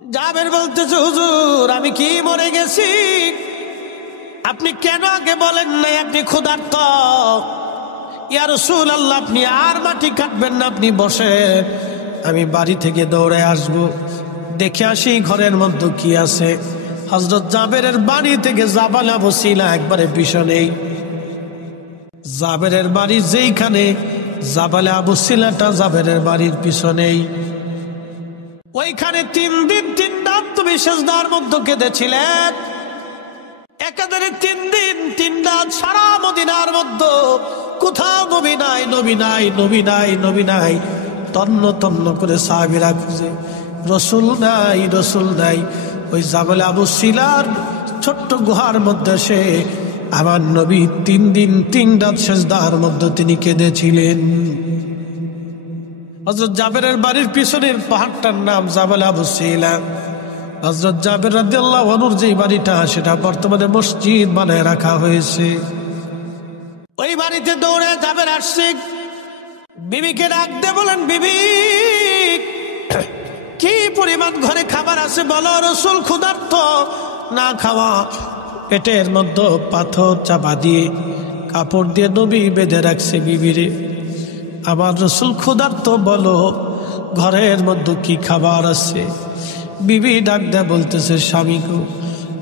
জাবের বলতেছে, হুজুর আমি কি মরে গেছি? আপনি কেন আগে বলেন নাই আপনি ক্ষুধার্ত? ইয়া রাসূলুল্লাহ, আপনি আর মাটি কাটবেন না, আপনি বসেন, আমি বাড়ি থেকে দৌড়ে আসব, দেখে আসি ঘরের মধ্যে কি আছে। হযরত জাবেরের বাড়ি থেকে জাবাল আবু সিলা একবারে পিছনেই। জাবেরের বাড়ি যেইখানে, জাবাল আবু সিলাটা জাবেরের বাড়ির পিছনেই। ওইখানে 3 দিন 3 রাত তুমি সিজদার মধ্যে কেঁদেছিলেন। একাধারে 3 দিন 3 রাত সারা মদিনার মধ্যে কোথাও নবী নাই, নবী নাই, নবী নাই, নবী নাই। তন্ন তন্ন করে সাহাবীরা খুঁজে, রসুল নাই, রসুল নাই। ওই জাবাল আবু সিলার ছোট্ট গুহার মধ্যে সে আমার নবী 3 দিন 3 রাত সিজদার মধ্যে তিনি কেঁদেছিলেন। হযরত জাবেরের বাড়ির পিছনের পাহাড়টার নাম জাবাল আবু সিলা। হযরত জাবের রাদিয়াল্লাহু আনহুর যে বাড়িটা, সেটা বর্তমানে মসজিদ বানায় রাখা হয়েছে। ওই বাড়িতে দৌড়ে জাবের আসছে, বিবিকে ডাক দিয়ে বলেন, বিবি কি পরিমাণ ঘরে খাবার আছে বলো, রাসূল ক্ষুধার্ত, না খাওয়া পেটের মধ্যে পাথর চাপা দিয়ে কাপড় দিয়ে নবী বেঁধে রাখছে বিবিরে। আমার রাসূল ক্ষুধার্ত, বলো ঘরের মধ্যে কি খাবার আছে? বিবি ডাক দেয়া বলতেছে, স্বামী গো,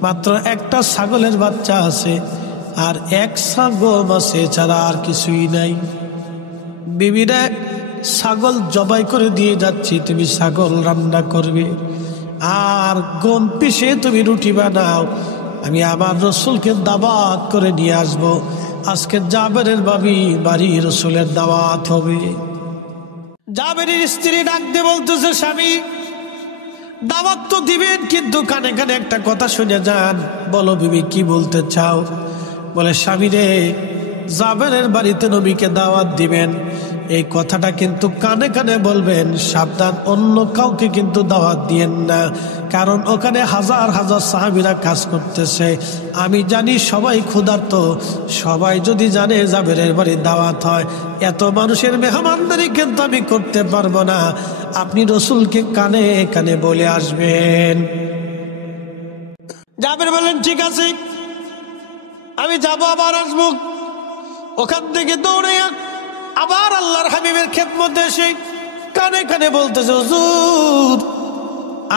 মাত্র একটা ছাগলের বাচ্চা আছে আর 1 ছা গম আছে, ছাড়া আর কিছুই নাই। বিবিরা, ছাগল জবাই করে দিয়ে যাচ্ছি, তুমি ছাগল রান্না করবে আর গম পিষে তুমি রুটি বানাও, আমি আমার রাসূলকে দাওয়াত করে নিয়ে আসবো। আজকে জাবেরের বাড়ি রাসূলের দাওয়াত হবে। জাবেরের স্ত্রী ডাক দিয়ে বলতেছে, স্বামী দাওয়াত তো দিবেন, কিন্তু কানে কানে একটা কথা শুনে যান। বলো বিবি, কি বলতে চাও? বলে, স্বামী রে, জাবেরের বাড়িতে নবীকে দাওয়াত দিবেন, এই কথাটা কিন্তু কানে কানে বলবেন, সাবধান, অন্য কাউকে কিন্তু দাওয়াত দিয়েন না, কারণ ওখানে হাজার হাজার সাহাবীরা কাজ করতেছে। আমি জানি সবাই ক্ষুধার্ত, সবাই যদি জানে জাবেরের বাড়ির দাওয়াত হয়, এত মানুষের মেহমানদারি কিন্তু আমি করতে পারবো না। আপনি রাসূলকে কানে কানে বলে আসবেন। জাবের বলেন, ঠিক আছে, আমি যাবো, আবার আসবো। ওখান থেকে দৌড়ে আবার আল্লাহর হাবিবের খেদমতে এসে কানে কানে বলতেছে, হুজুর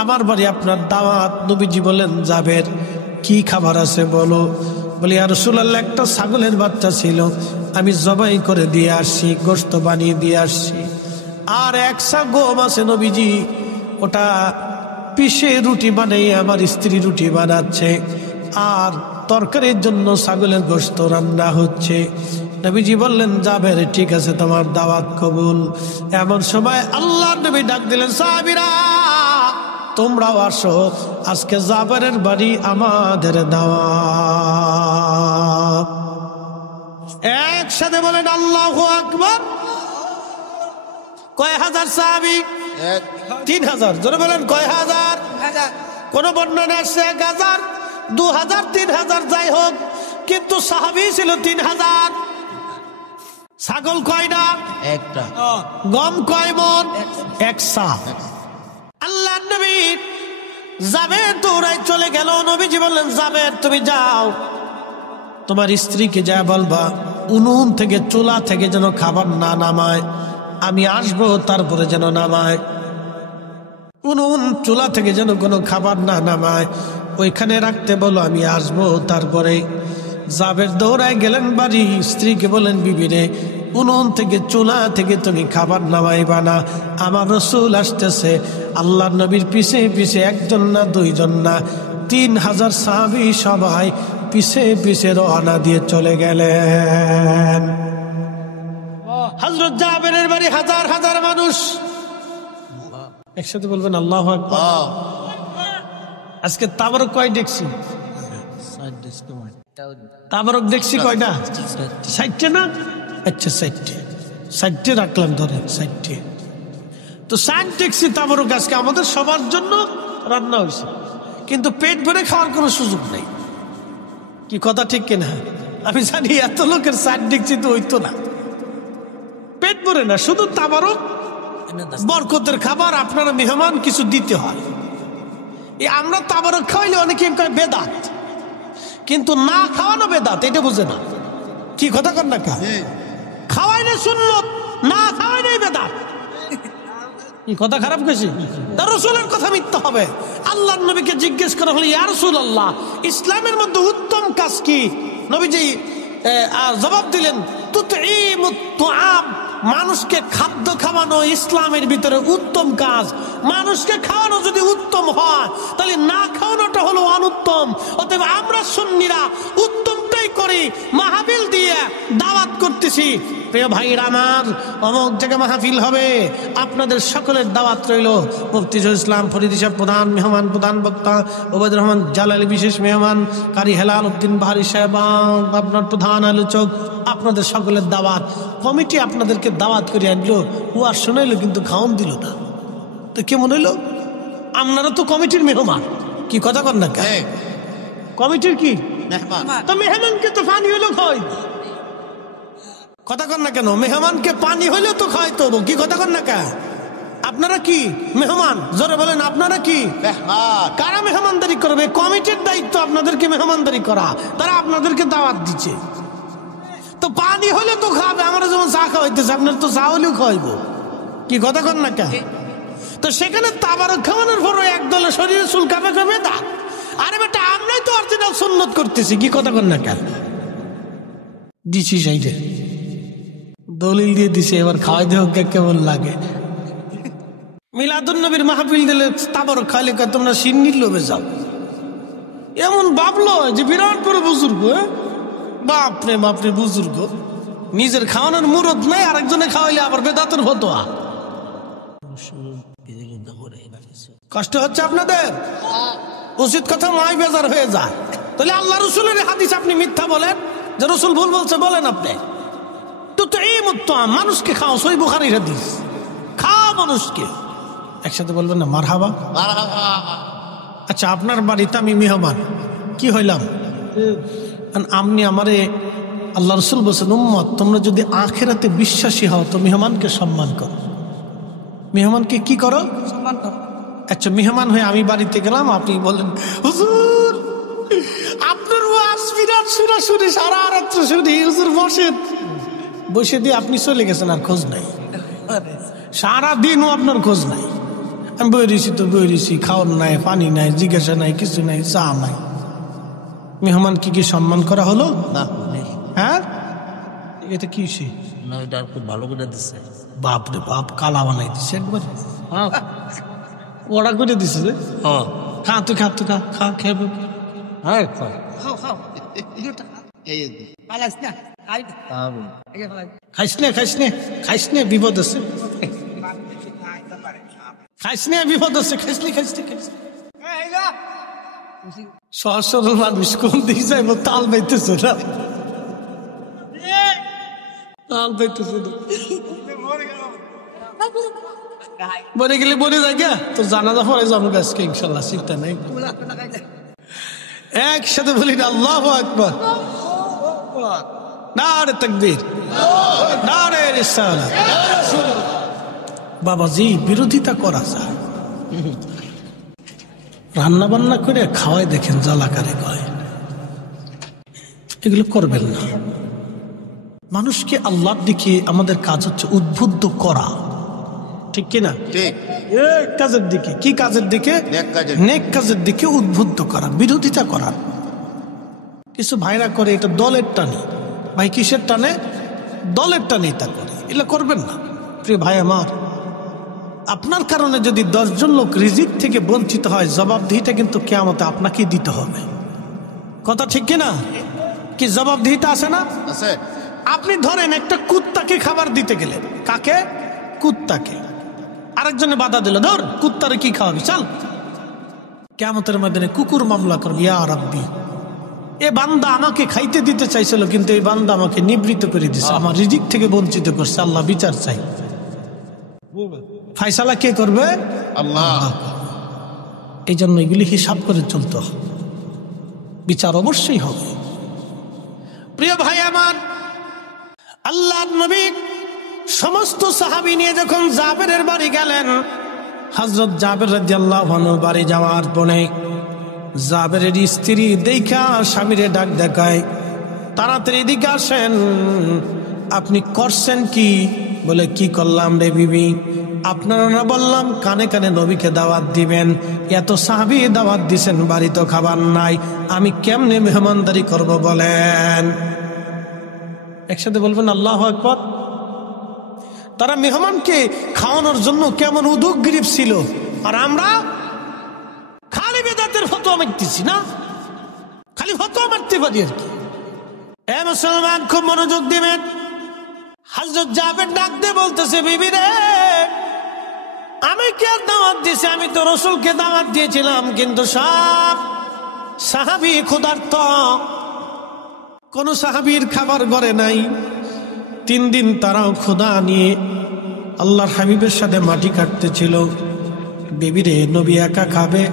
আমার বাড়ি আপনার দাওয়াত। নবীজি বলেন, জাবের কি খাবার আছে বলো? বলি, ইয়া রাসূলুল্লাহ, একটা ছাগলের বাচ্চা ছিল, আমি জবাই করে দিয়ে আসছি, গোশত বানিয়ে দিয়ে আসছি, আর 1 ছা গম আছে নবীজি, ওটা পিষে রুটি বানিয়ে আমার স্ত্রী রুটি বানাচ্ছে, আর তরকারির জন্য ছাগলের গোশত রান্না হচ্ছে। নবীজি বললেন, জাবের ঠিক আছে, তোমার দাওয়াত কবুল। এমন সময় আল্লাহর নবী ডাক দিলেন, সাহাবীরা তোমরাও আসো, আজকে জাবেরের বাড়ি আমাদের দাওয়াত। একসাথে বলেন আল্লাহু আকবার। কয় হাজার সাহাবী? 3000। জোরে বলেন, কয় হাজার? কোন বর্ণনা আসছে 1000, 2000, 3000, যাই হোক, কিন্তু সাহাবী ছিল 3000। ছাগল কয়টা? একটা। গম কয় মন? 1 ছা। আল্লাহর নবী জাবের দৌড়ায় চলে গেল। নবীজি বললেন, জাবের তুমি যাও, তোমার স্ত্রীকে যা বলবা উনুন থেকে, চুলা থেকে যেন খাবার না নামায়, আমি আসবো তারপরে যেন নামায়। উনুন চুলা থেকে যেন কোনো খাবার না নামায়, ওইখানে রাখতে বলো, আমি আসবো তারপরে। জাবের দৌড়ায় গেলেন বাড়ি, স্ত্রীকে বলেন, বিবিরে উনুন থেকে, চুলা থেকে তুমি খাবার নামাইবা না, আমার রাসূল আসতেছে। আল্লাহর নবীর পিছে পিছে 1 জন না 2 জন না 3000 সাহাবী সবাই পিছে পিছে রওনা দিয়ে চলে গেলেন। হযরত জাবেরের বাড়ি হাজার হাজার মানুষ। একসাথে বলবেন আল্লাহু আকবার। আজকে তাবারক কয় দেখছি? তাবারক দেখছি কয়টা? 60 না? আচ্ছা 60 রাখলাম, ধরে 60। তো 60 দেখছি তাবারক আজকে আমাদের সবার জন্য রান্না হয়েছে, কিন্তু পেট ভরে খাওয়ার কোনো সুযোগ নেই। কি কথা ঠিক কিনা? আমি জানি এত লোকের 60 দেখছি তো হইতো না, পেট ভরে না, শুধু তাবারক বরকতের খাবার, আপনারা মেহমান কিছু দিতে হয়। এই আমরা তাবারক খাওয়াইলে অনেকে কয় বেদাত, কিন্তু না খাওয়ানো বেদাত, এটা বুঝে না। কি কথা কর না কা? খাওয়াইলে সুন্নত, না খাওয়াইলে বেদাত। এই কথা খারাপ কইছি? তার রাসূলের কথা মিথ্যা হবে। আল্লাহর নবীকে জিজ্ঞেস করা হলো, ইয়া রাসূলুল্লাহ, ইসলামের মধ্যে উত্তম কাজ কি? নবীজি জবাব দিলেন, তুতঈমুত তুআম, মানুষকে খাদ্য খাওয়ানো ইসলামের ভিতরে উত্তম কাজ। মানুষকে খাওয়ানো যদি উত্তম হয়, তাহলে না খাওয়ানোটা হলো অনুত্তম। অতএব আমরা সুন্নিরা উত্তমটাই করি, মাহফিল দিয়ে দাওয়াত করতেছি। প্রিয় ভাইরা আমার, অমুক জায়গায় মাহফিল হবে, আপনাদের সকলের দাওয়াত রইল। মুফতি জহুরুল ইসলাম ফরিদী সাহেব প্রধান মেহমান, প্রধান বক্তা ওবায়দুর রহমান জালালী বিশেষ মেহমান, কারি হেলাল উদ্দিন বাহারি সাহেব আপনার প্রধান আলোচক। আপনাদের সকলের দাওয়াত। কমিটি আপনাদেরকে দাওয়াত করে আনলো, ও আর শোনাইলো, কিন্তু খাওন দিল না। তো কেমন হইলো? আপনারা তো কমিটির মেহমান। কি কথা কর না? কমিটির কি তো মেহমানকে তো পানি হইলো খাওয়াই, কথা কর না কেন? মেহমানকে পানি হইলেও তো খাওয়াই তো। কি কথা কর না কা? আপনারা কি মেহমান? জোরে বলেন, আপনারা কি মেহমান? কারা মেহমানদারি করবে? কমিটির দায়িত্ব আপনাদেরকে মেহমানদারি করা, তারা আপনাদেরকে দাওয়াত দিচ্ছে। তো পানি হলে তো খাবে, আমরা যেমন চা খাওয়াইতেছে, আপনার তো চা হলেও খাওয়াইবো। কি কথা কর না কা? তো সেখানে তাবারক খাওয়ানোর পর একদলে শরীরে চুলকাবে কবে তা? আরে বেটা, আমরাই তো অরিজিনাল সুন্নত করতেছি। কি কথা কর না কা? দিছি সাইডে দলিল দিয়ে দিছে, এবার খাওয়াই দেহ কেমন লাগে। মিলাদুন নবীর মাহফিল দিলে তাবারক খাইলে তোমরা সিন্নির লোভে যাও, এমন ভাবলো যে বিরাট বড় বুজুর্গ। বাপরে বাপরে, বুজুর্গ নিজের খাওয়ানোর মুরত নাই, আরেকজনে খাওয়াইলে আবার বেদাতের ফতোয়া। কষ্ট হচ্ছে আপনাদের? উচিত কথা নয়, বেজার হয়ে যায়। তাহলে আল্লাহ রসুলের হাদিস আপনি মিথ্যা বলেন, যে রসুল ভুল বলছে বলেন আপনি। তো এই মত মানুষকে খাও, সহিহ বুখারীর হাদিস। খাও মানুষকে, একসাথে বলবেন না মারহাবা? আচ্ছা, আপনার বাড়িতে আমি মেহমান, কি হইলাম? আপনি আমারে, আল্লাহ রসুল বলছেন, উম্মত তোমরা যদি আখিরাতে বিশ্বাসী হও তো মেহমানকে সম্মান করো। মেহমানকে কি করো? সম্মান করো। আচ্ছা, মেহমান হয়ে আমি বাড়িতে গেলাম, আপনি বলেন, হুজুর আপনার ওয়াজ বিরাট শুনি, সারা রাত্র শুনি, হুজুর বসেন। বসে দিয়ে আপনি চলে গেছেন, আর খোঁজ নাই। সারাদিনও আপনার খোঁজ নাই। আমি বই রয়েছি তো বই রয়েছি, খাওয়ার নাই, পানি নাই, জিজ্ঞাসা নাই, কিছু নাই, চা নাই। মেহমান কি সম্মান করা হলো না? হ্যাঁ, এটা কি খুব ভালো করে দিচ্ছে। বাপরে বাপ, কালা বানাই দিচ্ছে একবার, ওরা করে দিছে যে খা, তুই খা, তুই খা, খা খেয়ে খাইস নে, বিপদ আছে, খাইস নে, বিপদ আছে, খাইস নে। সহজ সরল মানুষ কোন দিকে যাইব? তাল পাইতেছে না, তাল পাইতেছে না। মরে গেলে মরে যায় গা, তো জানাজা পরে যাবো আজকে ইনশাল্লাহ, চিন্তা নেই। একসাথে বলি না, আল্লাহু আকবার, নারে তাকবীর, নারে রিসালাত। বাবাজি, বিরোধিতা করা যায়, রান্না বান্না করে খাওয়াই দেখেন, জ্বালাকারে কয়, এগুলো করবেন না। মানুষকে আল্লাহর দিকে আমাদের কাজ হচ্ছে উদ্বুদ্ধ করা, ঠিক কিনা? কাজের দিকে, কি কাজের দিকে? নেক কাজের দিকে উদ্বুদ্ধ করা, বিরোধিতা করা। কিছু ভাইরা করে এটা দলের টানে। ভাই কিসের টানে? দলের টানে তা করে, এগুলো করবেন না। প্রিয় ভাই আমার, আপনার কারণে যদি 10 জন লোক রিজিক থেকে বঞ্চিত হয়, জবাবদিহিটা কিন্তু কিয়ামতে আপনাকেই দিতে হবে। কথা ঠিক কিনা? কি জবাবদিহিটা আছে না? আছে। আপনি ধরেন একটা কুত্তাকে খাবার দিতে গেলেন, কাকে? কুত্তাকে। আরেকজনে বাধা দিল, ধর কুত্তারে কি খাওয়াবি, চল। কিয়ামতের ময়দানে কুকুর মামলা করবে, ইয়া রাব্বি, এ বান্দা আমাকে খাইতে দিতে চাইছিল, কিন্তু এই বান্দা আমাকে নিবৃত্ত করে দিছে, আমার রিজিক থেকে বঞ্চিত করছে, আল্লাহ বিচার চাই। ফায়সালা কে করবে? আল্লাহ। এই জন্য এগুলি হিসাব করে চলতে হবে, বিচার অবশ্যই হবে। প্রিয় ভাই আমার, আল্লাহর নবী সমস্ত সাহাবী নিয়ে যখন জাবেরের বাড়ি গেলেন, হযরত জাবের রাদিয়াল্লাহু আনহু বাড়ি যাওয়ার পরে জাবেরের স্ত্রী দেখা স্বামীরে ডাক দেখায়, তাড়াতাড়ি এদিকে আসেন, আপনি করছেন কি? বলে, কি করলাম রে বিবি? আপনারা না বললাম কানে কানে নবীকে দাওয়াত দিবেন, এত সাহাবী দাওয়াত দিছেন, বাড়ি তো খাবার নাই, আমি কেমনে মেহমানদারি করব বলেন? একসাথে বলবেন আল্লাহু আকবার। তারা মেহমানকে খাওয়ানোর জন্য কেমন উদগ্রীব ছিল, আর আমরা খালি বেদাতের ফতোয়া মারতেছি না, খালি ফতোয়া মারতে পারি আর কি। এ মুসলমান, খুব মনোযোগ দিবেন। হযরত জাবের ডাক দিয়ে বলতেছে, বিবি রে, আমি কে দাওয়াত দিয়েছি? আমি তো রাসূলকে দাওয়াত দিয়েছিলাম, কিন্তু সব সাহাবী ক্ষুধার্ত, কোন সাহাবীর খাবার ঘরে নাই। 3 দিন তারাও ক্ষুধা নিয়ে আল্লাহর হাবিবের সাথে মাটি কাটতেছিল। বিবিরে, নবী একা খাবে,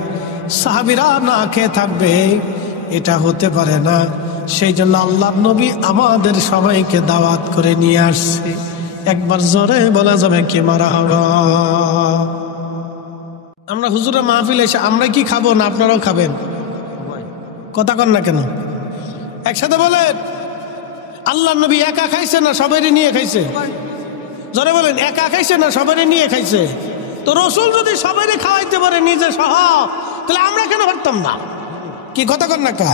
সাহাবীরা না খেয়ে থাকবে, এটা হতে পারে না। সেই জন্য আল্লাহর নবী আমাদের সবাইকে দাওয়াত করে নিয়ে আসছে। একবার জোরে বলা যাবে কি মারহাবা। আমরা হুজুরের মাহফিলে এসে আমরা কি খাবো না আপনারাও খাবেন? কথা কন না কেন? একসাথে বলেন, আল্লাহর নবী একা খাইছে না সবাইরে নিয়ে খাইছে? জোরে বলেন, একা খাইছে না সবাইরে নিয়ে খাইছে? তো রাসূল যদি সবাইরে খাওয়াইতে পারে নিজে সহ, তাহলে আমরা কেন পারতাম না? কি কথা কন না কা?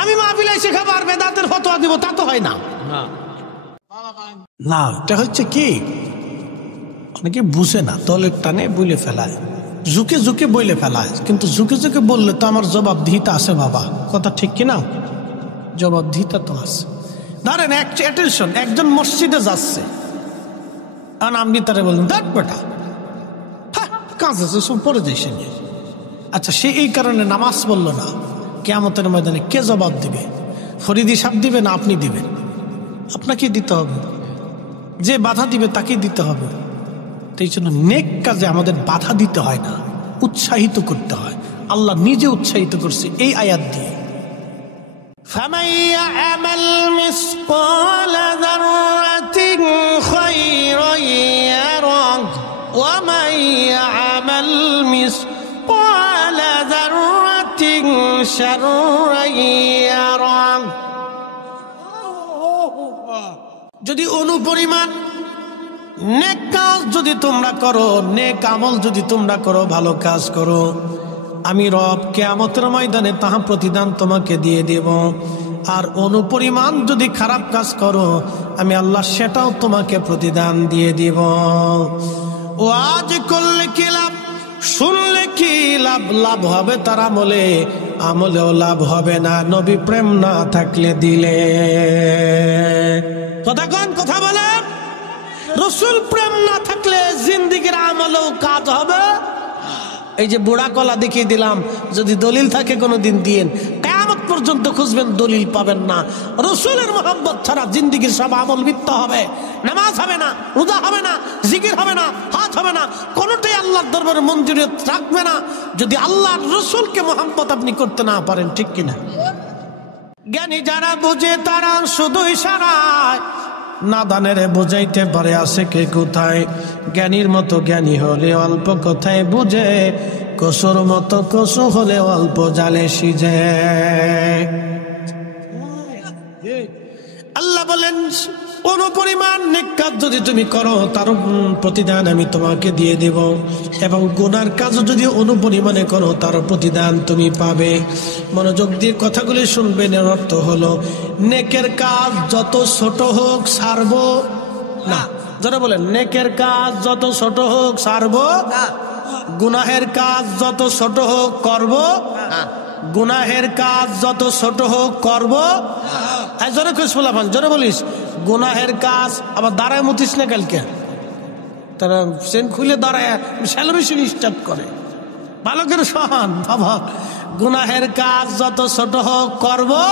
আমি মাহফিলে এসে খাবো আর বেদাতের ফতোয়া দিব, তা তো হয় না। না, এটা হচ্ছে কি, অনেকে বুঝে না, তলের টানে বলে ফেলায়, ঝুঁকে ঝুঁকে বলে ফেলায়। কিন্তু ঝুঁকে ঝুঁকে বললে তো আমার জবাবদিহিতা আছে বাবা, কথা ঠিক কিনা? জবাবদিহিতা তো আছে। ধরেন অ্যাটেনশন, একজন মসজিদে যাচ্ছে, আর আপনি তারে বললেন, দেখ বেটা, হ্যাঁ কাজ আছে, সব পরে যাই সে নিয়ে। আচ্ছা, সে এই কারণে নামাজ পড়লো না, কিয়ামতের ময়দানে কে জবাব দিবে? ফরিদি সাহেব দিবে না আপনি দিবেন? আপনাকে দিতে হবে। যে বাধা দিবে তাকে দিতে হবে। এই জন্য নেক কাজে আমাদের বাধা দিতে হয় না, উৎসাহিত করতে হয়। আল্লাহ নিজে উৎসাহিত করছে এই আয়াত দিয়ে। فَمَن يَعْمَلْ مِثْقَالَ ذَرَّةٍ خَيْرًا يَرَهُ وَمَن يَعْمَلْ مِثْقَالَ ذَرَّةٍ شَرًّا يَرَهُ। যদি অনুপরিমাণ নেক কাজ যদি তোমরা করো, নেক আমল যদি তোমরা করো, ভালো কাজ করো, আমি রব কিয়ামতের ময়দানে তাহা প্রতিদান তোমাকে দিয়ে দেব। আর অনুপরিমাণ যদি খারাপ কাজ করো, আমি আল্লাহ সেটাও তোমাকে প্রতিদান দিয়ে দিব। ও আজ করলে কি লাভ, শুনলে কি লাভ? লাভ হবে তার আমলে, আমলেও লাভ হবে না নবী প্রেম না থাকলে দিলে। কথা কন, কথা বলেন। রাসূল প্রেম না থাকলে জিন্দেগির আমলেও কাজ হবে। এই যে বুড়া কলা দেখিয়ে দিলাম, যদি দলিল থাকে কোনোদিন দিয়েন, কিয়ামত পর্যন্ত খুঁজবেন, দলিল পাবেন না। রাসূলের মহব্বত ছাড়া জিন্দেগির সব আমল মিথ্যা হবে। নামাজ হবে না, রোজা হবে না, জিকির হবে না, হজ হবে না, কোনোটাই আল্লাহর দরবারে মঞ্জুরিয়ত রাখবে না যদি আল্লাহর রাসূলকে মহব্বত আপনি করতে না পারেন, ঠিক কিনা? জ্ঞানী যারা বুঝে তারা শুধু ইশারায়, নাদানের বোঝাইতে পারে আছে কে কোথায়। জ্ঞানীর মতো জ্ঞানী হলে অল্প কথায় বুঝে, কসুর মতো কসু হলে অল্প জালে সিজে। আল্লাহ বলেন, অনুপরিমাণ নেক কাজ যদি তুমি করো, তার প্রতিদান আমি তোমাকে দিয়ে দেব, এবং গুনার কাজ যদি অনুপরিমাণে করো, তার প্রতিদান তুমি পাবে। মনোযোগ দিয়ে কথাগুলি শুনবেন। এর অর্থ হলো, নেকের কাজ যত ছোট হোক ছাড়বো না। যারা বলেন, নেকের কাজ যত ছোট হোক ছাড়বো, গুনাহের কাজ যত ছোট হোক করবো, গুনাহের কাজ যত ছোট হোক করবো। জোরে খুশফুলা পান, জোরে বলিস, গুনাহের কাজ। আবার দাঁড়ায় মতিস না কালকে, তারা সেন খুলে দাঁড়ায় সেলিব্রেশন স্টার্ট করে। ভালো করে সহান বাবা, গুনাহের কাজ যত ছোট হোক করবো,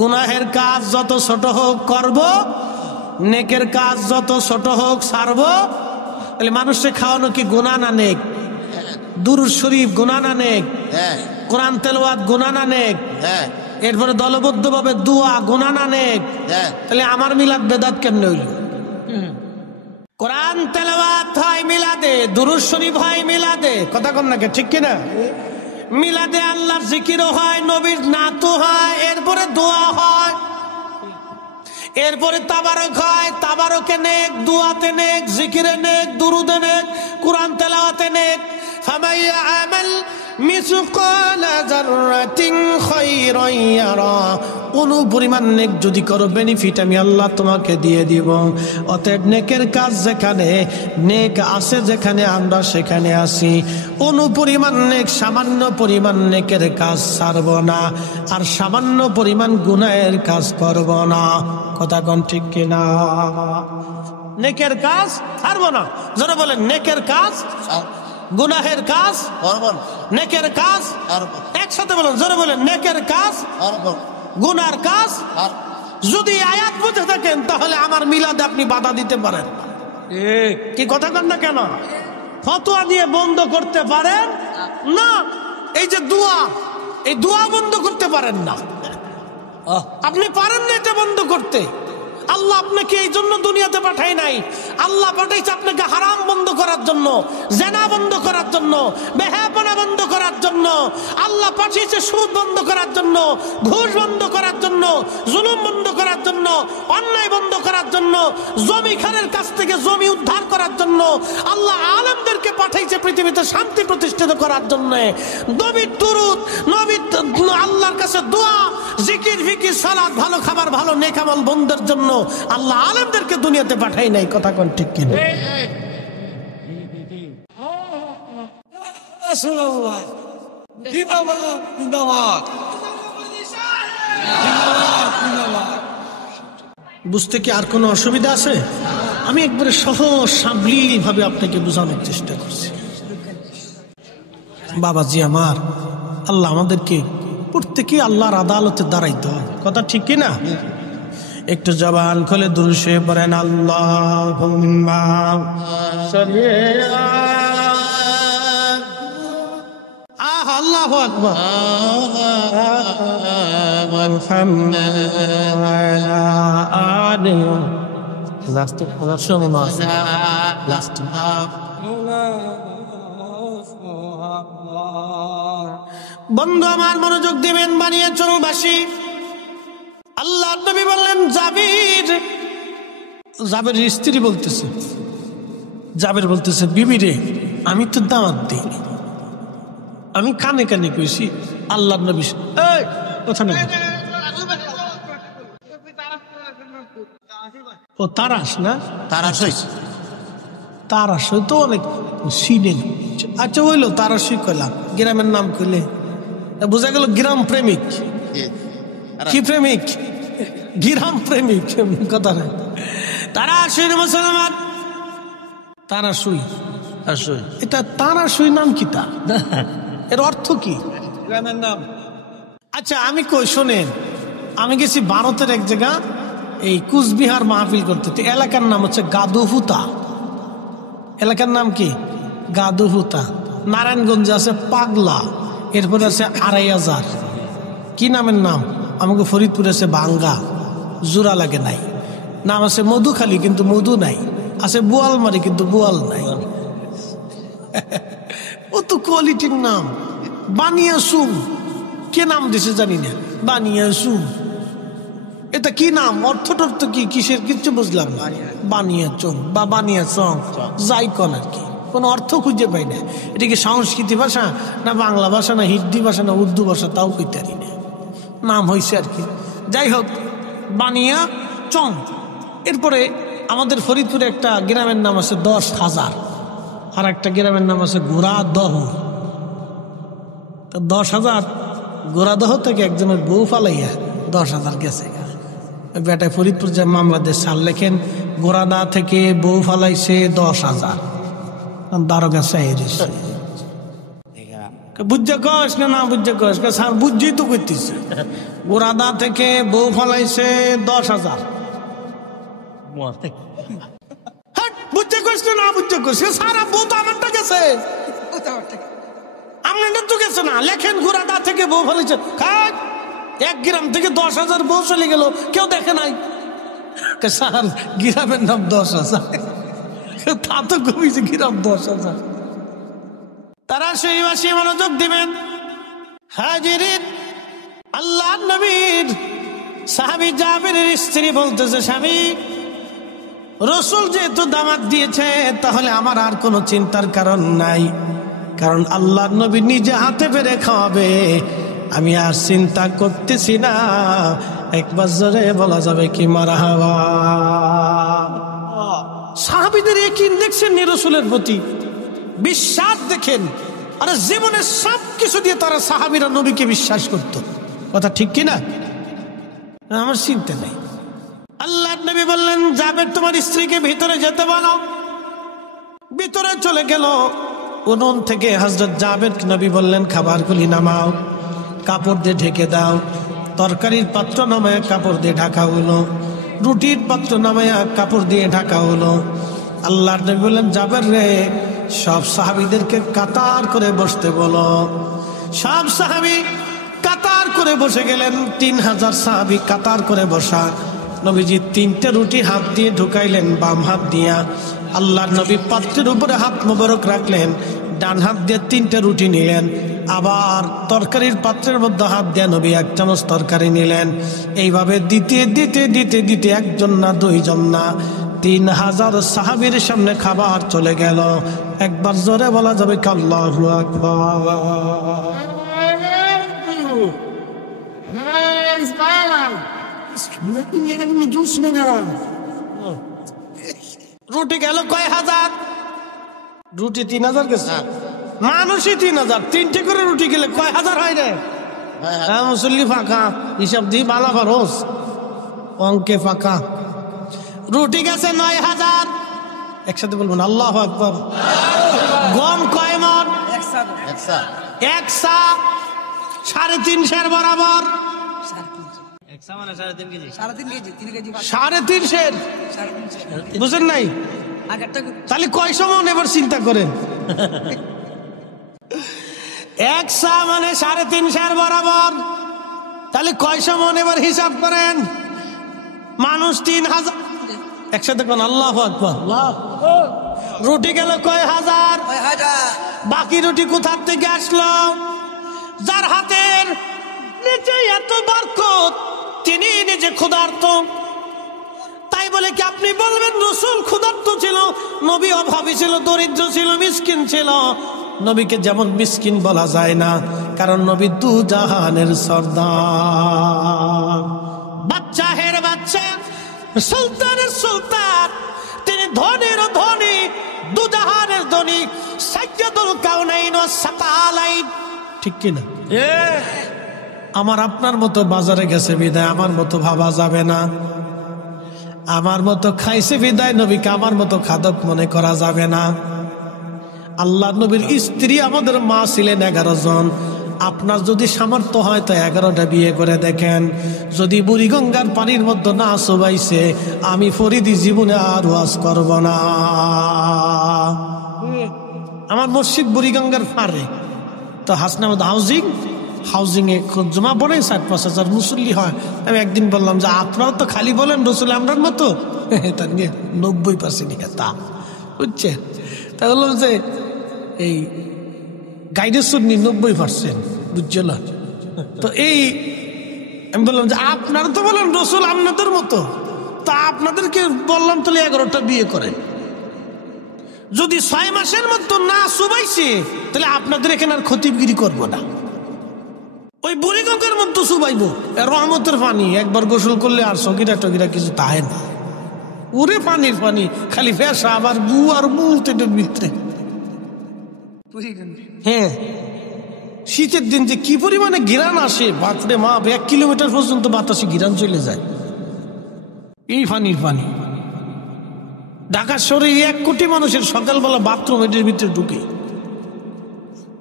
গুনাহের কাজ যত ছোট হোক করবো, নেকের কাজ যত ছোট হোক ছাড়বো। তাহলে মানুষকে খাওয়ানো কি গুনাহ না নেক? দুরূদ শরীফ গুনাহ না নেক? কোরআন তেলাওয়াত গুনাহ না নেক? এরপরে দলবদ্ধভাবে দোয়া গুনাহ না নেক? তাহলে আমার মিলাদ বেদাত কেমনে হইল? কোরআন তেলাওয়াত হয় মিলাদে, দুরূদ শরীফ হয় মিলাদে, কথা কন নাকি, ঠিক কিনা? মিলাদে আল্লাহর জিকিরও হয়, নবীর নাতও হয়, এরপরে দোয়া হয়, এরপরে তাবারক হয়, তাবারকে নেক, দুয়াতে নেক, জিকিরে নেক, দুরুদে নেক, কোরআন তেলাওয়াতে নেক। ফামাইয়া আমাল মিসকালা যাররাতিন খায়রান ইয়ারা, কোন পরিমাণ নেক যদি করো বেনিফিট আমি আল্লাহ তোমাকে দিয়ে দিব। অতএব নেকের কাজ যেখানে নেক আছে, যেখানে আমরা সেখানে আছি, কোন পরিমাণ নেক, সামান্য পরিমাণ নেকের কাজ ছাড়ব না, আর সামান্য পরিমাণ গুনাহের কাজ করব না, কথা কোন ঠিক কিনা? নেকের কাজ ছাড়ব না, যারা বলেন নেকের কাজ, গুনাহের কাজ, নেকের কাজ, একসাথে বলেন, যারা বলেন নেকের কাজ, গুনার কাজ। যদি আয়াত বুঝে থাকেন তাহলে আমার মিলাদে আপনি বাধা দিতে পারেন, কি কথা কন না কেন? ফতোয়া দিয়ে বন্ধ করতে পারেন না। এই যে দোয়া, এই দোয়া বন্ধ করতে পারেন না, আপনি পারেন না এটা বন্ধ করতে। আল্লাহ আপনাকে এই জন্য দুনিয়াতে পাঠায় নাই, আল্লাহ পাঠাইছে আপনাকে হারাম বন্ধ করার জন্য, জেনা বন্ধ করার জন্য, বেহায়াপনা বন্ধ করার জন্য। আল্লাহ পাঠিয়েছে সুদ বন্ধ করার জন্য, ঘুষ বন্ধ করার জন্য, জুলুম বন্ধ করার জন্য, অন্যায় বন্ধ করার জন্য, জমি খানের কাছ থেকে জমি উদ্ধার করার জন্য। আল্লাহ আলেমদেরকে পাঠাইছে পৃথিবীতে শান্তি প্রতিষ্ঠিত করার জন্য। নবীর দুরূদ, নবীর আল্লাহর কাছে দোয়া, জিকির, ফিকির, সালাত, ভালো খাবার, ভালো নেক আমল বন্ধের জন্য আল্লাহ আলেমদেরকে দুনিয়াতে পাঠাই নাই, কথা কোন ঠিক কিনা? বুঝতে কি আর কোনো অসুবিধা আছে? আমি একবারে সহজ সাবলীল ভাবে আপনাকে বোঝানোর চেষ্টা করছি। বাবাজি আমার, আল্লাহ আমাদেরকে প্রত্যেকে আল্লাহর আদালতে দাঁড়াইতে হয়, কথা ঠিক কিনা? একটু জবান খুলে দুরূদ শরীফ পড়েন, আল্লাহুম্মা সাল্লি আল্লাহু আকবার বন্ধু আমার মনোযোগ দিবেন, বানিয়ে চরুবাসী। আল্লাহ নবী বললেন, জাবের স্ত্রী বলতেছে, জাবের বলতেছে, বিবি রে আমি তো দাওয়াত দিই, আমি কানে কানে কইছি। আল্লাহ নবী কথা না, ও তারাস না, তারাস হয়েছে, তারাস হয়তো অনেক সিনেন। আচ্ছা হইলো তারাসই কইলাম, গ্রামের নাম কইলে বোঝা গেল গ্রাম প্রেমিক। কি প্রেমিক? গ্রাম প্রেমিক, কথা না। তারাসুই মুসলমান, তারাসুই, এটা তারাসুই নাম কি? তা এর অর্থ কি? গ্রামের নাম। আচ্ছা আমি কই শোনেন, আমি গেছি ভারতের এক জায়গা, এই কুচবিহার মাহফিল করতে। এলাকার নাম হচ্ছে গাদুহুতা। এলাকার নাম কি? গাদুহুতা। নারায়ণগঞ্জে আছে পাগলা, এরপরে আছে ২৫০০। কি নামের নাম? আমাকে ফরিদপুরে আছে ভাঙ্গা, জোড়া লাগে নাই। নাম আছে মধুখালী, কিন্তু মধু নাই। আছে বোয়ালমারি, কিন্তু বোয়াল নাই। ও তো কোয়ালিটির নাম। বানিয়াসুম, কে নাম দিছে জানি না, বানিয়াসুম। এটা কি নাম? অর্থ টর্থ কি, কিসের কিচ্ছু বুঝলাম না। বানিয়াচং বা বানিয়াচং, যাই কন আর কি, কোনো অর্থ খুঁজে পাই না। এটা কি সংস্কৃতি ভাষা, না বাংলা ভাষা, না হিন্দি ভাষা, না উর্দু ভাষা, তাও কইতে পারি না। নাম হয়েছে আর কি। যাই হোক, বানিয়া চং। এরপরে আমাদের ফরিদপুরে একটা গ্রামের নাম আছে ১০,০০০, আর একটা গ্রামের নাম আছে গোড়াদহ। ১০,০০০ গোড়াদহ থেকে একজনের বউ ফালাইয়া ১০,০০০ গেছে। বেটায় ফরিদপুর যে মামলা দিয়ে সাল লেখেন, গোড়াদা থেকে বউ ফালাইছে ১০,০০০। দারোগা চাই বুঝে কস না বুঝে কস, স্যার বুঝছেই তো করতেছে। গোড়াদা থেকে বউ ফলাইছে ১০,০০০। বুঝে কস না বুঝে কস, সারা বউ তো আমারটা গেছে, আপনার তো গেছে না। লেখেন গোড়াদা থেকে বউ ফলাইছে, এক গ্রাম থেকে ১০,০০০ বউ চলে গেল, কেউ দেখে নাই। স্যার গ্রামের নাম ১০,০০০। তা তো কমিছে কিরম 10,000। তারা সেই মাসে মনোযোগ দিবেন। হাজিরিন, আল্লাহ নবীর সাহাবী জাবেরের স্ত্রী বলতেছে, স্বামী, রসুল যেহেতু দাওয়াত দিয়েছে তাহলে আমার আর কোনো চিন্তার কারণ নাই, কারণ আল্লাহ নবী নিজে হাতে পেরে খাওয়াবে, আমি আর চিন্তা করতেছি না। একবার জোরে বলা যাবে কি মারহাবা। সাহাবীদের ইয়াকিন দেখছেন নি রসুলের প্রতি, বিশ্বাস দেখেন। আরে জীবনের সব কিছু দিয়ে তারা সাহাবীরা নবীকে বিশ্বাস করত, কথা ঠিক কিনা? আমার চিন্তা নেই। আল্লাহ নবী বললেন, জাবের তোমার স্ত্রীকে ভিতরে যেতে বলো। ভিতরে চলে গেল। উনুন থেকে হযরত জাবের নবী বললেন, খাবারগুলি নামাও, কাপড় দিয়ে ঢেকে দাও। তরকারির পাত্র নামায়া কাপড় দিয়ে ঢাকা হলো, রুটির পাত্র নামায়া কাপড় দিয়ে ঢাকা হলো। আল্লাহ নবী বললেন, জাবের রে, সব সাহাবীদেরকে কাতার করে বসতে বলো। সব সাহাবী কাতার করে বসে গেলেন। 3000 সাহাবী কাতার করে বসা। নবীজি 3টে রুটি হাত দিয়ে ঢুকাইলেন বাম হাত দিয়া। আল্লাহ নবী পাত্রের উপরে হাত মোবারক রাখলেন, ডান হাত দিয়ে 3টে রুটি নিলেন। আবার তরকারির পাত্রের মধ্যে হাত দিয়ে নবী 1 চামচ তরকারি নিলেন। এইভাবে দিতে দিতে দিতে দিতে একজন না, দুইজন না, 3000 সাহাবীর সামনে খাবার চলে গেল। একবার জোরে বলা যাবে কি আল্লাহু আকবার। রুটি গেল কয় হাজার? রুটি 3000 গেছে, মানুষই 3000। 3টে করে রুটি গেলে কয় হাজার হয় রে? হ্যাঁ, মুসল্লি ফাঁকা, হিসাব দিয়ে বালা খরচ, অঙ্কে ফাঁকা। রুটি গেছে 9000। একসাথে বলবেন আল্লাহু আকবার। গম কয় মণ? 1 সা, 3.5 বরাবর। 3.5 বুঝেন নাই? তাহলে কয় সমান এবার চিন্তা করেন। 1 সা মানে 3.5 বরাবর, তাহলে কয় সমান এবার হিসাব করেন। মানুষ 3000। একসাথে কোন আল্লাহু আকবার। রুটি গেল কয় হাজার? বাকি রুটি কোথার থেকে আসলো? যার হাতের নিচে এত বরকত, তিনি নিজে ক্ষুধার্ত। তাই বলে কি আপনি বলবেন রাসূল ক্ষুধার্ত ছিল? নবী অভাবী ছিল, দরিদ্র ছিল, মিসকিন ছিল। নবীকে যেমন মিসকিন বলা যায় না, কারণ নবী দু জাহানের সর্দার, বাচ্চা হের বাচ্চা, সুলতানের সুলতান। তিনি ধনীর ধনী, দু জাহানের ধনী, সাইয়্যিদুল কাউনাইন ওয়াস সাকালাইন। ঠিক কিনা? আমার আপনার মতো বাজারে গেছে বিদায় আমার মতো ভাবা যাবে না। আমার মতো খাইছে বিদায় নবীকে আমার মতো খাদক মনে করা যাবে না। আল্লাহ নবীর স্ত্রী আমাদের মা ছিলেন 11 জন। আপনার যদি সামর্থ্য হয় তো 11টা বিয়ে করে দেখেন। যদি বুড়িগঙ্গার পানির মধ্যে না চুবাইছে, আমি ফরিদি জীবনে আর ওয়াজ করব না। আমার মসজিদ বুড়িগঙ্গার পারে, তো হাসনাবাদ হাউজিং এ জমা পড়ে 4-5 হাজার মুসল্লি হয়। আমি একদিন বললাম যে আপনারা তো খালি বলেন রসুল আমরার মতো, তার নিয়ে 90% তা বুঝছে। তা বললাম যে এই গাইডের সুন্নি 90%, বুঝছো না? তো এই আমি বললাম যে আপনারা তো বলেন রসুল আপনাদের মতো, তা আপনাদেরকে বললাম তাহলে 11টা বিয়ে করেন। যদি 6 মাসের মতো না সুবাইছে তাহলে আপনাদের এখানে আর খতিবগিরি করবো না। ওই বুড়িগঙ্গার মধ্যে সুবাইবো, রহমতের পানি, একবার গোসল করলে আর সগিরা টগিরা কিছু তাহে না। ওরে পানির পানি, খালি ফেসা আবার গু আর মুখ পেটের ভিতরে। হ্যাঁ, শীতের দিন যে কি পরিমাণে ঘিরান আসে, বাপরে মাপ, 1 কিলোমিটার পর্যন্ত বাতাসে ঘিরান চলে যায়। এই পানির পানি। ঢাকা শহরে 1 কোটি মানুষের সকালবেলা বাথরুম এটার ভিতরে ঢুকে।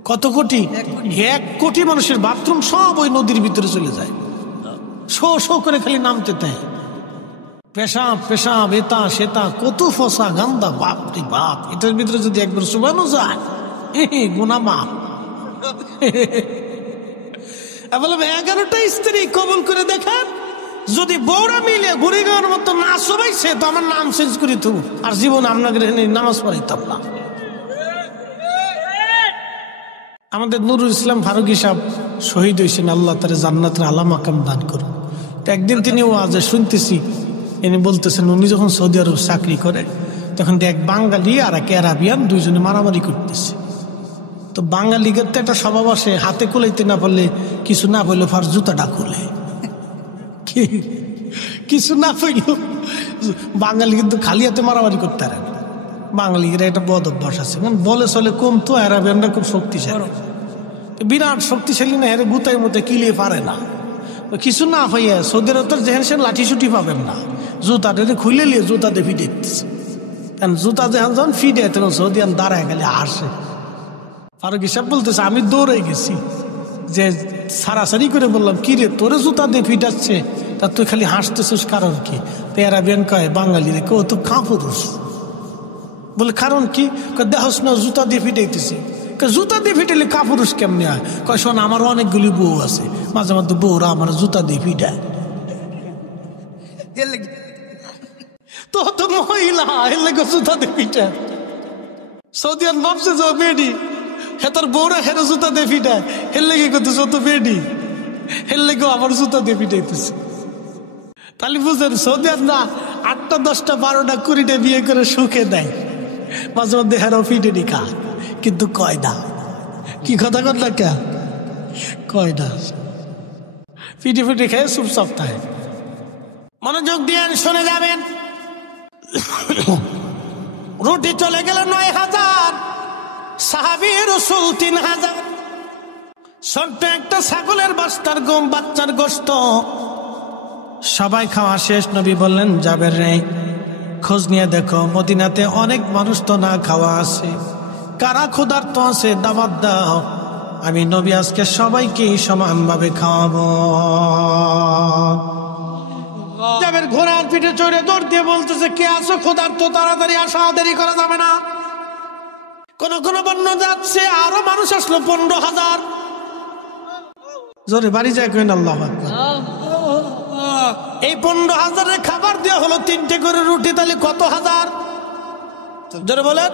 কত কোটি? 1 কোটি মানুষের বাথরুম সব ওই নদীর ভিতরে চলে যায়। শো শো করে খালি নামতে দেয়। পেশাব পেশাব, এটা সেটা, কত ফসা গান্দা, বাপরে বাপ। এটার ভিতরে যদি একবার চুবানো যায়, গুনাহ মাফ। বললাম 11টা স্ত্রী কবুল করে দেখেন, যদি বউরা মিলে ঘুরে গাওয়ার মতো না সবাইছে তো আমার নাম চেঞ্জ করি তো আর জীবন আপনাকে নামাজ পড়াইতাম না। আমাদের নুরুল ইসলাম ফারুকী সাহেব শহীদ হয়েছেন, আল্লাহ তার জান্নাতের আলা মাকাম দান করুন। তো একদিন তিনি ওয়াজে শুনতেছি, ইনি বলতেছেন উনি যখন সৌদি আরব চাকরি করে তখন এক বাঙালি আর এক আরাবিয়ান দুইজনে মারামারি করতেছে। তো বাঙালিদের তো একটা স্বভাব আসে, হাতে কুলাইতে না পারলে কিছু না পাইলে ফার জুতাটা খুলে, কিছু না পাইল বাঙালি কিন্তু খালি হাতে মারামারি করতে পারে না। বাঙালিরা একটা বদ অভ্যাস আছে, বলে চলে কম, তো আরাবিয়ানরা খুব শক্তিশালী, বিরাট শক্তিশালী না, হেরে গুতাই মতে কিলিয়ে পারে না। কিছু না পাইয়া সৌদি আরব যেহেন সে লাঠি ছুটি পাবেন না, জুতা খুলে নিয়ে জুতা দিয়ে ফিটে দিচ্ছে। কারণ জুতা যখন ফিটে তখন সৌদিয়ান দাঁড়ায় গেলে হাসে। ফারুকী সাহেব বলতেছে আমি দৌড়ে গেছি, যে সারাসারি করে বললাম কি রে তোরে জুতা দিয়ে ফিটাচ্ছে, তা তুই খালি হাসতেছিস কারণ কি? তো আরাবিয়ান কয় বাঙালি রে কেউ তো কাপুরুষ। বলে কারণ কি? দেহস না জুতা দিয়ে ফিটাইতেছি। জুতা দিয়ে ফিটাইলে কাপুরুষ কেমনি হয়? কয় শোন আমার অনেকগুলি বউ আছে, মাঝে মধ্যে বউরা আমার জুতা দিয়ে ফিটায়। তো তো মহিলা এর লেগে জুতা দিয়ে ফিটায়। সৌদিয়ান ভাবছে যে বেডি, হে তোর বউরা হেরে জুতা দিয়ে ফিটায়, এর লেগে করতেছ তো বেডি, এর লেগেও আমার জুতা দিয়ে ফিটাইতেছে। তাহলে বুঝলেন সৌদিয়ান না 8টা 10টা 12টা 20টা বিয়ে করে সুখে দেয়, মাঝে মধ্যে হেরাও ফিটে নি খা, কিন্তু কয় না। কি কথা কর না কে কয় না, ফিটে ফিটে খেয়ে চুপচাপ থাকে। মনোযোগ দিয়ে শুনে যাবেন। রুটি চলে গেল 9000, সাহাবী রাসূল 3000। ছোট্ট একটা ছাগলের বাচ্চার গোশত সবাই খাওয়া শেষ। নবী বললেন জাবের রে খোঁজ নিয়ে দেখো মদিনাতে অনেক মানুষ তো না খাওয়া আছে, কারা ক্ষুধার্ত আছে দাওয়াত দাও, আমি নবী আজকে সবাইকে সমানভাবে খাওয়াবো। জাবের ঘোড়ার পিঠে চড়ে দৌড় দিয়ে বলতেছে কে আছো ক্ষুধার্ত, তাড়াতাড়ি আসো, দেরি করা যাবে না। কোন বন্য যাচ্ছে আরো মানুষ আসলো 15,000। জোরে বাড়ি যায় কেন আল্লাহু আকবার। এই 15,000 খাবার দেওয়া হলো 3টে করে রুটি, তাহলে কত হাজার? জোরে বলেন।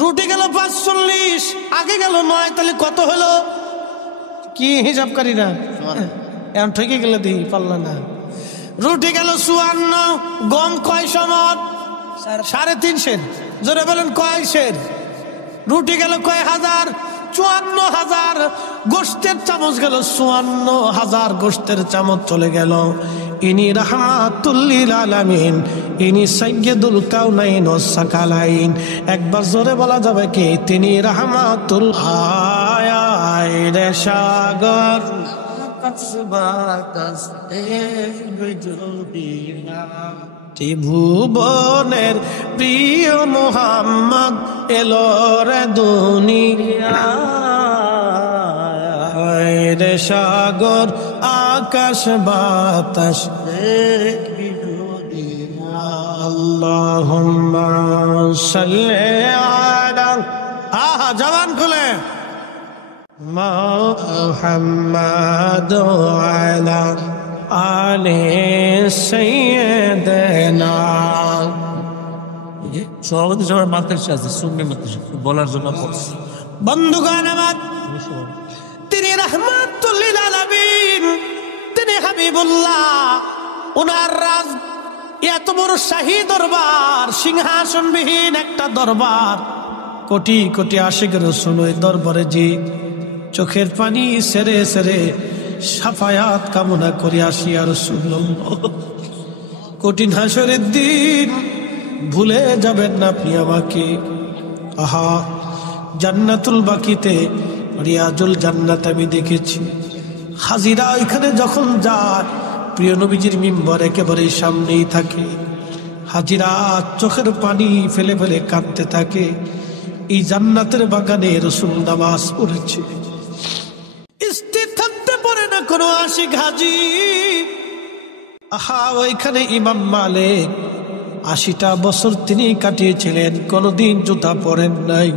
রুটি গেল 45, আগে গেল 9, তাহলে কত হলো? কি হিসাবকারী না এখন ঠকে গেলে দিই পারল না। রুটি গেল 54, গম কয় সমর? 3.5 সের। জোরে বলেন কয় সের? রুটি গেল কয় হাজার? 54,000। গোশতের চামচ গেল 54,000, গোশতের চামচ চলে গেল। ইনি রাহমাতুল লিল আলামিন, ইনি সাইয়্যিদুল কাউনাইন ওয়াস সাকালাইন। একবার জোরে বলা যাবে কি? তিনি রাহমাতুল আয়ায় সাগর ত্রিভুবনের প্রিয় মুহাম্মদ এলো রে দুনিয়ায়, রে সাগর আকাশ বাতাস আল্লাহুম্মা সাল্লি আলা জবান খুলে মুহাম্মাদ আলা আলে সাইয়্যিদিনা। সভাপতি সবার মাদ্রাসা আছে, সুন্নি মাদ্রাসা বলার জন্য বন্ধুগণ আমার, তিনি রাহমাতুল লিল আলামিন, তিনি হাবিবুল্লাহ। ওনার রাজ এত বড় শাহী দরবার, সিংহাসনবিহীন একটা দরবার, কোটি কোটি আশিক রাসূল ওই দরবারে যে চোখের পানি সেরে সেরে সাফায়াত কামনা করে আসি। আর রাসূলুল্লাহ কঠিন হাসরের দিন ভুলে যাবেন না আপনি আমাকে। আহা জান্নাতুল বাকিতে রিয়াজুল জান্নাত আমি দেখেছি, হাজিরা ওইখানে যখন যায় প্রিয় নবীজির মিম্বর একেবারে সামনেই থাকে, হাজিরা চোখের পানি ফেলে ফেলে কাঁদতে থাকে। এই জান্নাতের বাগানে রাসূল নামাজ পড়েছে, স্থির থাকতে পারে না কোনো আশিক হাজি। আহা ওইখানে ইমাম মালিক 80টা বছর তিনি কাটিয়েছিলেন, কোনদিন জুতা পরেন নাই,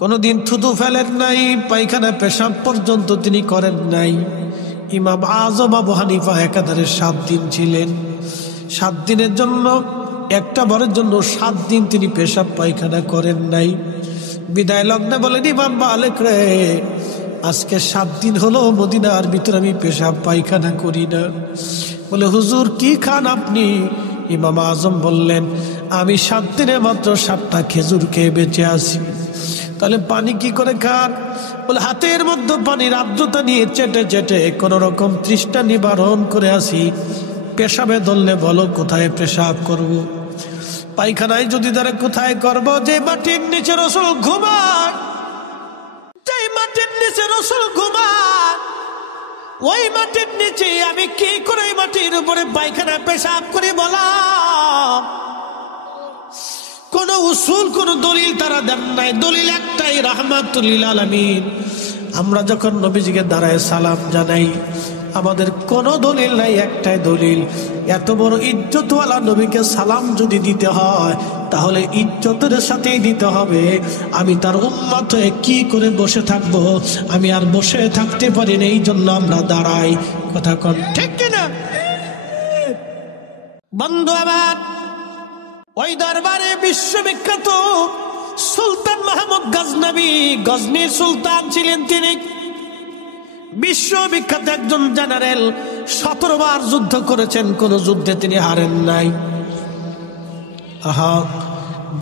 কোনদিন থুতু ফেলেন নাই, পায়খানা পেশাব পর্যন্ত তিনি করেন নাই। ইমাম আজম আবু হানিফা একাধারে 7 দিন ছিলেন। 7 দিনের জন্য, একটা বারের জন্য 7 দিন তিনি পেশাব পায়খানা করেন নাই। বিদায় লগ্নে বলেন, ইমাম মালিক রে, আজকে 7 দিন হলো মদিনার ভিতরে আমি পেশাব পায়খানা করি না। বলে, হুজুর কি খান আপনি? ইমাম আজম বললেন, আমি 7 দিনে মাত্র 7টা খেজুর খেয়ে বেঁচে আছি। তাহলে পানি কি করে খান? বলে, হাতের মধ্যে পানির আর্দ্রতা নিয়ে চেটে চেটে কোন রকম তৃষ্ণা নিবারণ করে আসি। পেশাবে ধরলে বলো কোথায় পেশাব করব? পায়খানায় যদি তারা কোথায় করব? যে মাটির নিচে রাসূল ঘুমায়, যে মাটির নিচে রাসূল ঘুমায়, ওই মাটির নিচে আমি কি করে এই মাটির উপরে পায়খানা পেশাব করি বলা? কোন উসুল, কোন দলিল তারা দেন নাই। দলিল একটাই, রাহমাতুল লিল আলামিন। আমরা যখন নবীজিকে দাঁড়ায় সালাম জানাই, আমাদের কোনো দলিল নাই, একটাই দলিল। এত বড় ইজ্জতওয়ালা নবীকে সালাম যদি দিতে হয়, তাহলে ইজ্জতের সাথেই দিতে হবে। আমি তার উম্মত হয়ে কি করে বসে থাকব? আমি আর বসে থাকতে পারি না, এই জন্য আমরা দাঁড়াই। কথা কন ঠিক কিনা? বন্ধু আমার, ওই দরবারে বিশ্ববিখ্যাত সুলতান মাহমুদ গজনবী, গজনীর সুলতান ছিলেন তিনি। বিশ্ববিখ্যাত একজন জেনারেল, 17 বার যুদ্ধ করেছেন, কোন যুদ্ধে তিনি হারেন নাই।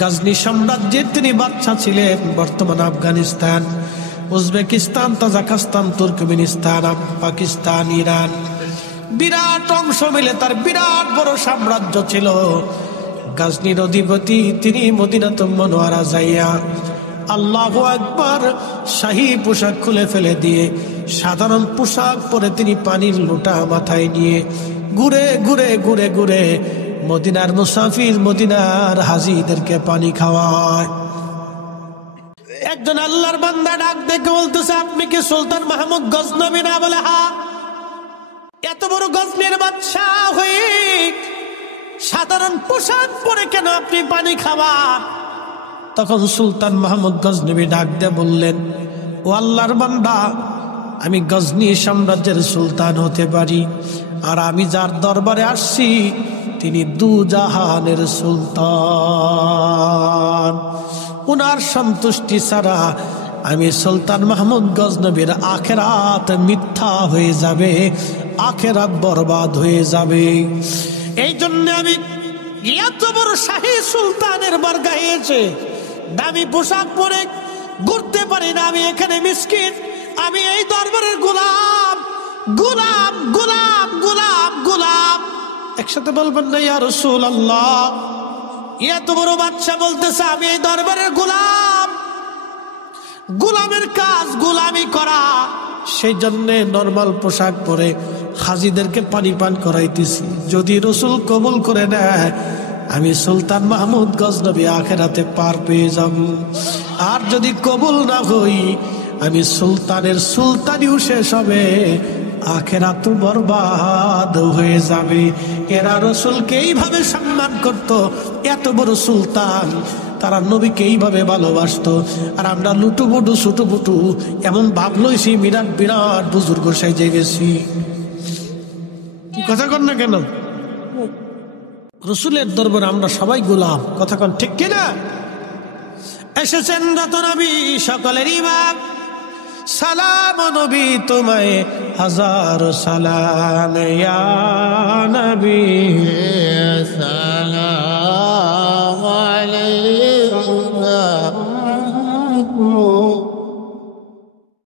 গজনী সাম্রাজ্যের তিনি বাদশা ছিলেন। বর্তমান Afghanistan, Uzbekistan, Tajikistan, Turkmenistan, Pakistan, Iran, বিরাট অংশ মিলে তার বিরাট বড় সাম্রাজ্য ছিল। গজনীর অধিপতি তিনি মদিনাতুল মুনাওয়ারা যাইয়া আল্লাহু আকবার শাহী পোশাক খুলে ফেলে দিয়ে সাধারণ পোশাক পরে তিনি পানির লোটা মাথায় নিয়ে ঘুরে ঘুরে ঘুরে ঘুরে মদিনার মুসাফির, মদিনার হাজীদেরকে পানি খাওয়ায়। একজন আল্লাহর বান্দা ডাক দেখে বলতেছে, আপনি কি সুলতান মাহমুদ গজনবী না? বলে, হ্যাঁ। এত বড় গজনীর বাদশা হয়ে সাধারণ পোশাক পরে কেন আপনি পানি খাবার? তখন সুলতান মাহমুদ গজনবী ডাক দিয়ে বললেন, ও আল্লাহর বান্দা, আমি গজনী সাম্রাজ্যের সুলতান হতে পারি, আর আমি যার দরবারে আসছি তিনি দুজাহানের সুলতান। উনার সন্তুষ্টি ছাড়া আমি সুলতান মাহমুদ গজনবীর আখেরাত মিথ্যা হয়ে যাবে, আখেরাত বরবাদ হয়ে যাবে। এই জন্য আমি এত বড় শাহী সুলতানের বরগাহে এসে দামি পোশাক পরে ঘুরতে পারি না। আমি এখানে মিসকিন, আমি এই দরবারের গোলাম, গোলাম, গোলাম, গোলাম, গোলাম। একসাথে বলবেন না ইয়া রাসূলুল্লাহ? এত বড় বাদশা বলতেছে আমি এই দরবারের গোলাম, গোলামের কাজ গোলামি করা। সেই জন্যে নরমাল পোশাক পরে হাজীদেরকে পানি পান করাইতেছি। যদি রাসূল কবুল করে নেয়, আমি সুলতান মাহমুদ গজনবী আখেরাতে পার পেয়ে যাব। আর যদি কবুল না হই, আমি সুলতানের সুলতানিও শেষ হবে, আখেরাত বরবাদ হয়ে যাবে। এরা রাসূলকে এইভাবে সম্মান করত, এত বড় সুলতান, তারা নবীকে এইভাবে ভালোবাসতো। আর আমরা লুটুপুটু ছুটুপুটু এমন ভাব লইছি, বিরাট বিরাট বুজুর্গ সাইজে গেছি। কথা কন না কেন? রাসূলের দরবারে আমরা সবাই গোলাম। কথা কন ঠিক কিনা? এসেছেন রত নবী, সকলের ইমাম। সালাম নবী তোমায় হাজার সালাম, ইয়া নবী সালাম।